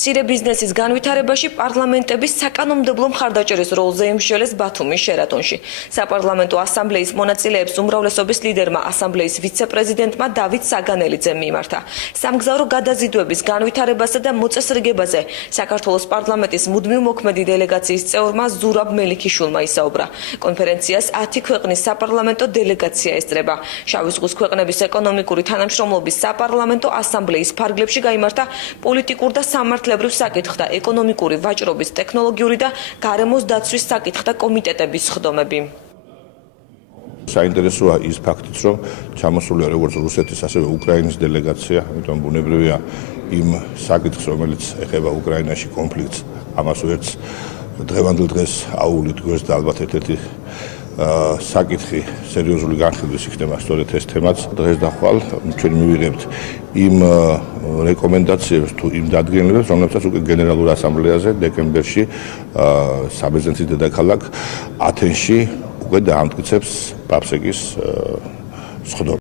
მცირე ბიზნესის განვითარებაში პარლამენტების საკანონმდებლო მხარდაჭერის როლზე იმსჯელეს ბათუმის შერატონში. საპარლამენტო ასამბლეის მონაწილეებს უმრავლესობის ლიდერმა ასამბლეის ვიცე-პრეზიდენტმა დავით საგანელიძემ მიმართა. სამგზავრო გადაზიდვების განვითარებასა და მოწესრიგებაზე საქართველოს პარლამენტის მუდმივ მოქმედი დელეგაციის წევრმა ზურაბ მელიქიშვილმა ისაუბრა. კონფერენციას 10 ქვეყნის საპარლამენტო დელეგაცია ესწრება. შავი ზღვის ქვეყნების ეკონომიკური თანამშრომლობის საპარლამენტო ასამბლეის ფარგლებში გაიმართა პოლიტიკურ და სამართლებრივ საკითხთა, ეკონომიკური ვაჭრობის, ტექნოლოგიური და გარემოს დაცვის საკითხთა კომიტეტების სხდომები. საინტერესოა ის ფაქტიც, რომ ჩამოსულია როგორც რუსეთის, ასევე უკრაინის დელეგაცია, ამიტომ ბუნებრივია იმ საკითხს, რომელიც ეხება უკრაინაში კონფლიქტს, ამას ვერც დღევანდელ დღეს აუვლით გვერდს და ალბათ ერთ-ერთი საკითხი სერიოზული განხილვის იქნება სწორედ ეს თემაც. დღეს და ხვალ ჩვენ მივიღებთ იმ რეკომენდაციებს თუ იმ დადგენილებას, რომლებსაც უკვე გენერალურ ასამბლეაზე დეკემბერში საბერძნეთის დედაქალაქ ათენში უკვე დაამტკიცებს პაფსეკის სხდომა.